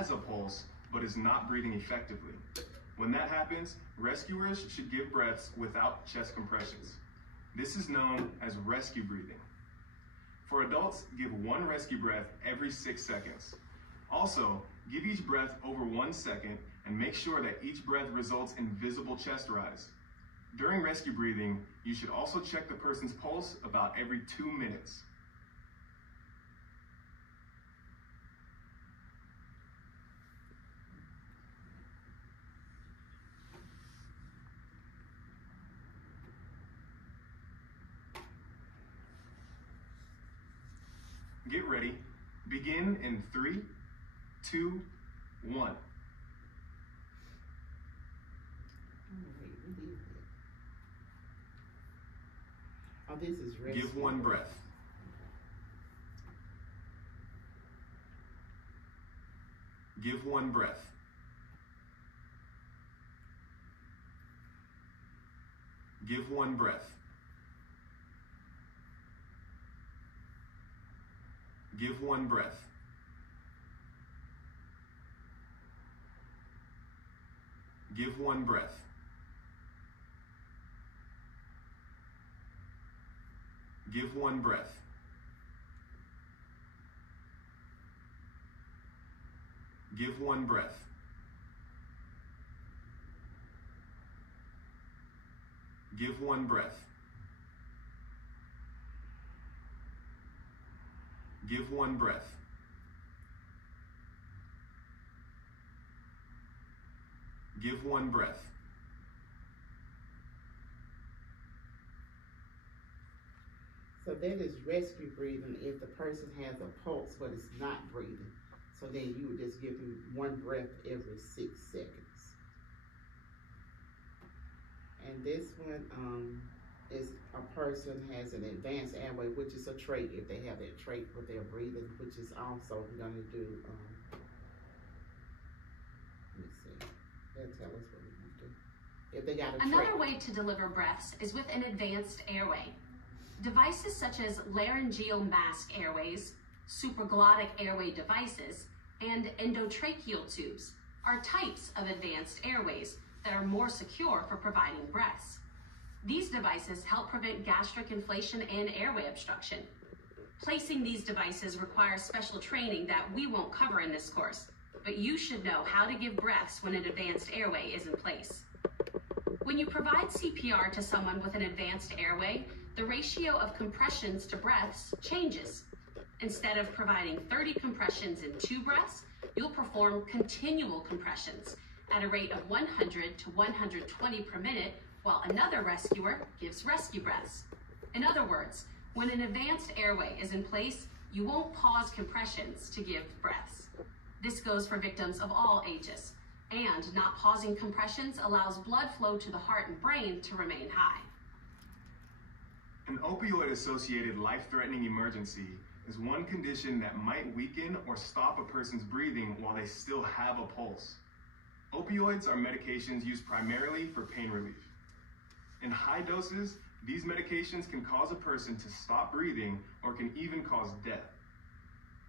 has a pulse but is not breathing effectively. When that happens, rescuers should give breaths without chest compressions. This is known as rescue breathing. For adults, give 1 rescue breath every 6 seconds. Also, give each breath over 1 second and make sure that each breath results in visible chest rise. During rescue breathing, you should also check the person's pulse about every 2 minutes. Get ready. Begin in 3, 2, 1. Oh, this is rescue. Give 1 breath. Give 1 breath. Give 1 breath. Give 1 breath. Give 1 breath. Give 1 breath. Give 1 breath. Give 1 breath. Give 1 breath. Give 1 breath. So that is rescue breathing if the person has a pulse but is not breathing. So then you would just give them 1 breath every 6 seconds. And this one is a person has an advanced airway, which is a trait if they have that trait with their breathing, which is also going to do, let me see, they'll tell us what we're going to do. If they got a trait. Another way to deliver breaths is with an advanced airway. Devices such as laryngeal mask airways, supraglottic airway devices, and endotracheal tubes are types of advanced airways that are more secure for providing breaths. These devices help prevent gastric inflation and airway obstruction. Placing these devices requires special training that we won't cover in this course, but you should know how to give breaths when an advanced airway is in place. When you provide CPR to someone with an advanced airway, the ratio of compressions to breaths changes. Instead of providing 30 compressions in 2 breaths, you'll perform continual compressions at a rate of 100 to 120 per minute, while another rescuer gives rescue breaths. In other words, when an advanced airway is in place, you won't pause compressions to give breaths. This goes for victims of all ages, and not pausing compressions allows blood flow to the heart and brain to remain high. An opioid-associated life-threatening emergency is one condition that might weaken or stop a person's breathing while they still have a pulse. Opioids are medications used primarily for pain relief. In high doses, these medications can cause a person to stop breathing or can even cause death.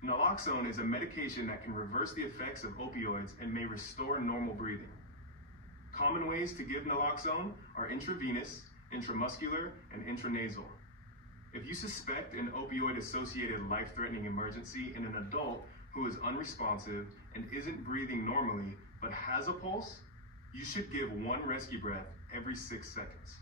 Naloxone is a medication that can reverse the effects of opioids and may restore normal breathing. Common ways to give naloxone are intravenous, intramuscular, and intranasal. If you suspect an opioid-associated life-threatening emergency in an adult who is unresponsive and isn't breathing normally but has a pulse, you should give 1 rescue breath every 6 seconds.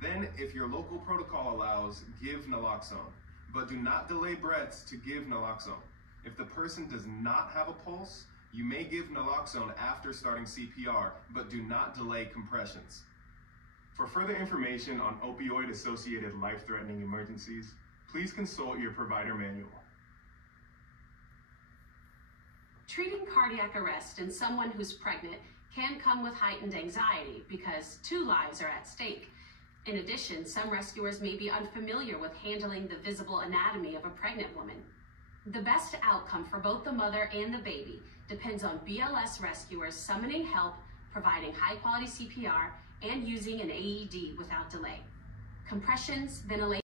Then, if your local protocol allows, give naloxone, but do not delay breaths to give naloxone. If the person does not have a pulse, you may give naloxone after starting CPR, but do not delay compressions. For further information on opioid-associated life-threatening emergencies, please consult your provider manual. Treating cardiac arrest in someone who's pregnant can come with heightened anxiety because 2 lives are at stake. In addition, some rescuers may be unfamiliar with handling the visible anatomy of a pregnant woman. The best outcome for both the mother and the baby depends on BLS rescuers summoning help, providing high-quality CPR, and using an AED without delay. Compressions, ventilation,